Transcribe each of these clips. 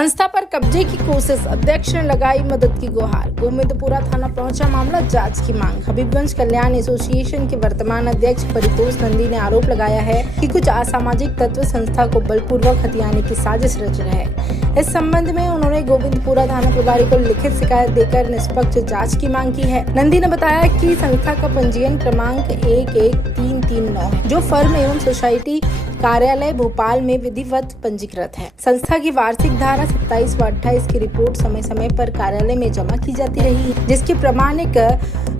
संस्था पर कब्जे की कोशिश, अध्यक्ष ने लगाई मदद की गुहार। गोविंदपुरा थाना पहुंचा मामला, जांच की मांग। हबीबगंज कल्याण एसोसिएशन के वर्तमान अध्यक्ष परितोष नंदी ने आरोप लगाया है कि कुछ असामाजिक तत्व संस्था को बलपूर्वक हथियाने की साजिश रच रहे हैं। इस संबंध में उन्होंने गोविंदपुरा थाना प्रभारी को लिखित शिकायत देकर निष्पक्ष जाँच की मांग की है। नंदी ने बताया कि संस्था का पंजीयन क्रमांक 11339 है, जो फर्म एवं सोसाइटी कार्यालय भोपाल में विधिवत पंजीकृत है। संस्था की वार्षिक धारा 27 व 28 की रिपोर्ट समय समय पर कार्यालय में जमा की जाती रही है, जिसकी प्रमाणिक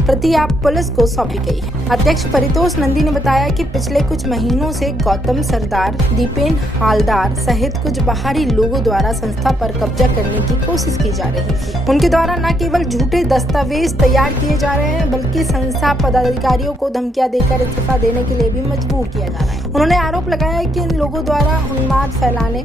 प्रति आप पुलिस को सौंपी गई है। अध्यक्ष परितोष नंदी ने बताया कि पिछले कुछ महीनों से गौतम सरदार, दीपेन हालदार सहित कुछ बाहरी लोगों द्वारा संस्था पर कब्जा करने की कोशिश की जा रही थी। उनके द्वारा न केवल झूठे दस्तावेज तैयार किए जा रहे हैं, बल्कि संस्था पदाधिकारियों को धमकियां देकर इस्तीफा देने के लिए भी मजबूर किया जा रहा है। उन्होंने आरोप लगाया कि इन लोगों द्वारा उन्माद फैलाने,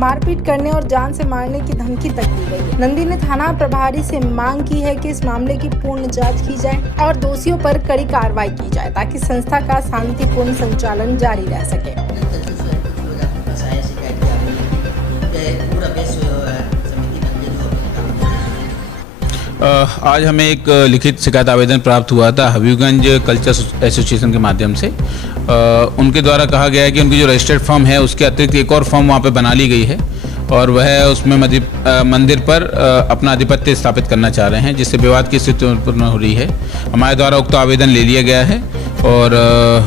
मारपीट करने और जान से मारने की धमकी तक दी गई है। नंदी ने थाना प्रभारी से मांग की है कि इस मामले की पूर्ण जांच की जाए और दोषियों पर कड़ी कार्रवाई की जाए, ताकि संस्था का शांतिपूर्ण संचालन जारी रह सके। आज हमें एक लिखित शिकायत आवेदन प्राप्त हुआ था हबीबगंज कल्चर एसोसिएशन के माध्यम से। उनके द्वारा कहा गया है कि उनकी जो रजिस्टर्ड फर्म है उसके अतिरिक्त एक और फर्म वहाँ पे बना ली गई है और वह उसमें मंदिर पर अपना आधिपत्य स्थापित करना चाह रहे हैं, जिससे विवाद की स्थिति उत्पन्न हो रही है। हमारे द्वारा उक्त आवेदन ले लिया गया है और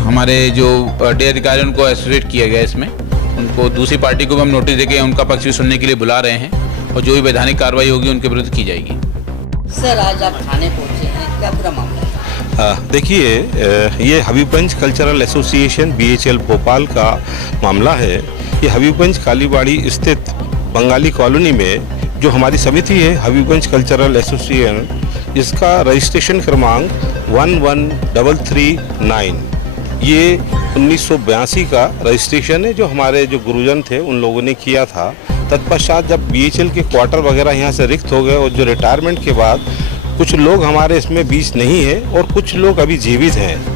हमारे जो डे अधिकारी उनको एसोसिएट किया गया है इसमें। उनको दूसरी पार्टी को भी हम नोटिस देके उनका पक्ष भी सुनने के लिए बुला रहे हैं और जो भी वैधानिक कार्रवाई होगी उनके विरुद्ध की जाएगी। सर, आज आप थाने पहुंचे हैं, क्या पूरा मामला है? देखिए, ये Habibganj cultural association BHL Bhopal का मामला है। ये हबीबगंज कालीबाड़ी स्थित बंगाली कॉलोनी में जो हमारी समिति है हबीबगंज कल्चरल एसोसिएशन, इसका रजिस्ट्रेशन क्रमांक 11339, ये 1982 का रजिस्ट्रेशन है, जो हमारे जो गुरुजन थे उन लोगों ने किया था। तत्पश्चात जब BHL के क्वार्टर वगैरह यहाँ से रिक्त हो गए और जो रिटायरमेंट के बाद कुछ लोग हमारे इसमें बीच नहीं है और कुछ लोग अभी जीवित हैं।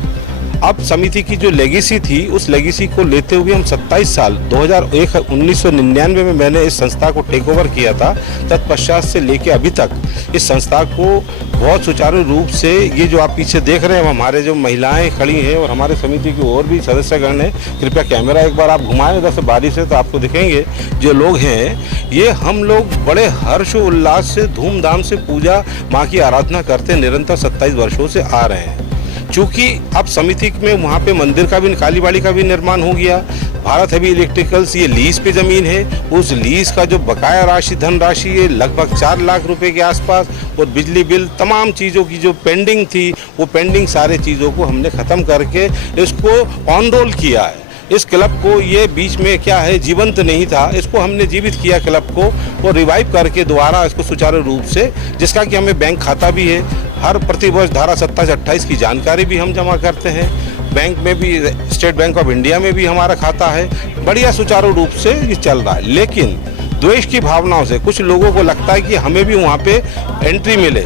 अब समिति की जो लेगेसी थी, उस लेगेसी को लेते हुए हम 27 साल 1999 में मैंने इस संस्था को टेक ओवर किया था। तत्पश्चात से लेके अभी तक इस संस्था को बहुत सुचारू रूप से, ये जो आप पीछे देख रहे हैं हमारे जो महिलाएं खड़ी हैं और हमारे समिति की और भी सदस्यगण हैं, कृपया कैमरा एक बार आप घुमाएं इधर से बारी से, तो आपको दिखेंगे जो लोग हैं, ये हम लोग बड़े हर्ष उल्लास से धूमधाम से पूजा माँ की आराधना करते निरंतर 27 वर्षों से आ रहे हैं। चूँकि अब समिति में वहाँ पे मंदिर का भी, कालीबाड़ी का भी निर्माण हो गया। भारत हेवी इलेक्ट्रिकल्स ये लीज पे ज़मीन है, उस लीज का जो बकाया राशि, धनराशि है लगभग 4 लाख रुपए के आसपास, और बिजली बिल, तमाम चीज़ों की जो पेंडिंग थी, वो पेंडिंग सारे चीज़ों को हमने ख़त्म करके इसको ऑन रोल किया है। इस क्लब को, ये बीच में क्या है जीवंत नहीं था, इसको हमने जीवित किया क्लब को और रिवाइव करके दोबारा इसको सुचारू रूप से, जिसका कि हमें बैंक खाता भी है। हर प्रतिवर्ष धारा 27-28 की जानकारी भी हम जमा करते हैं। बैंक में भी, स्टेट बैंक ऑफ इंडिया में भी हमारा खाता है। बढ़िया सुचारू रूप से ये चल रहा है। लेकिन द्वेष की भावनाओं से कुछ लोगों को लगता है कि हमें भी वहाँ पे एंट्री मिले,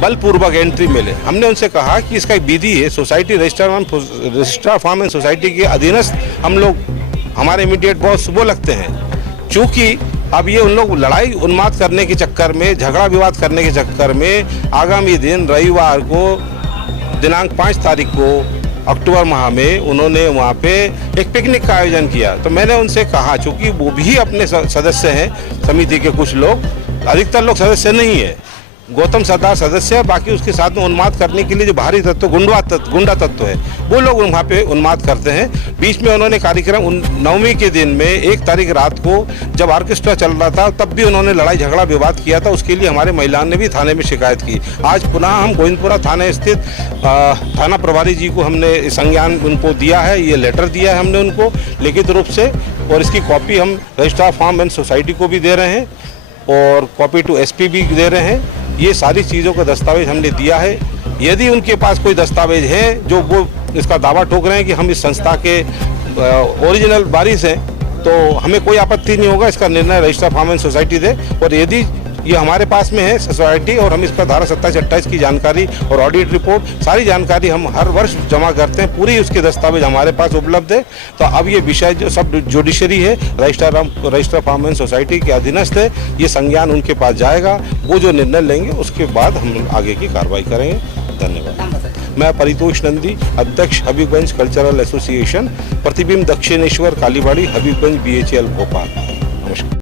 बलपूर्वक एंट्री मिले। हमने उनसे कहा कि इसका एक विधि है, society registrar form and society के अधीनस्थ हम लोग, हमारे इमीडिएट बॉस वो लगते हैं। चूँकि अब ये उन लोग लड़ाई उन्माद करने के चक्कर में, झगड़ा विवाद करने के चक्कर में, आगामी दिन रविवार को दिनांक 5 तारीख को अक्टूबर माह में उन्होंने वहाँ पे एक पिकनिक का आयोजन किया। तो मैंने उनसे कहा, चूँकि वो भी अपने सदस्य हैं समिति के, कुछ लोग, अधिकतर लोग सदस्य नहीं है, गौतम सरदार सदस्य है, बाकी उसके साथ में उन्माद करने के लिए जो बाहरी तत्व, गुंडा तत्व है, वो लोग वहाँ पे उन्माद करते हैं। बीच में उन्होंने कार्यक्रम 9वीं के दिन में 1 तारीख रात को जब ऑर्केस्ट्रा चल रहा था, तब भी उन्होंने लड़ाई झगड़ा विवाद किया था। उसके लिए हमारे महिलाओं ने भी थाने में शिकायत की। आज पुनः हम गोविंदपुरा थाने स्थित थाना प्रभारी जी को हमने संज्ञान उनको दिया है, ये लेटर दिया है हमने उनको लिखित रूप से, और इसकी कॉपी हम रजिस्ट्रार फार्म एंड सोसाइटी को भी दे रहे हैं और कॉपी टू SP भी दे रहे हैं। ये सारी चीज़ों का दस्तावेज हमने दिया है। यदि उनके पास कोई दस्तावेज है जो वो इसका दावा ठोक रहे हैं कि हम इस संस्था के ओरिजिनल वारिस हैं, तो हमें कोई आपत्ति नहीं होगा, इसका निर्णय रजिस्ट्रार फार्म एंड सोसाइटी दे। और यदि ये हमारे पास में है सोसाइटी, और हम इस पर धारा 27-28 की जानकारी और ऑडिट रिपोर्ट सारी जानकारी हम हर वर्ष जमा करते हैं, पूरी उसके दस्तावेज हमारे पास उपलब्ध है। तो अब ये विषय जो सब जुडिशरी है, रजिस्ट्रार फार्म एंड सोसाइटी के अधीनस्थ है, ये संज्ञान उनके पास जाएगा, वो जो निर्णय लेंगे उसके बाद हम आगे की कार्रवाई करेंगे। धन्यवाद। नाम बताइए। मैं परितोष नंदी, अध्यक्ष हबीबगंज कल्चरल एसोसिएशन, प्रतिबिंब दक्षिणेश्वर कालीबाड़ी, हबीबगंज BHL भोपाल। नमस्कार।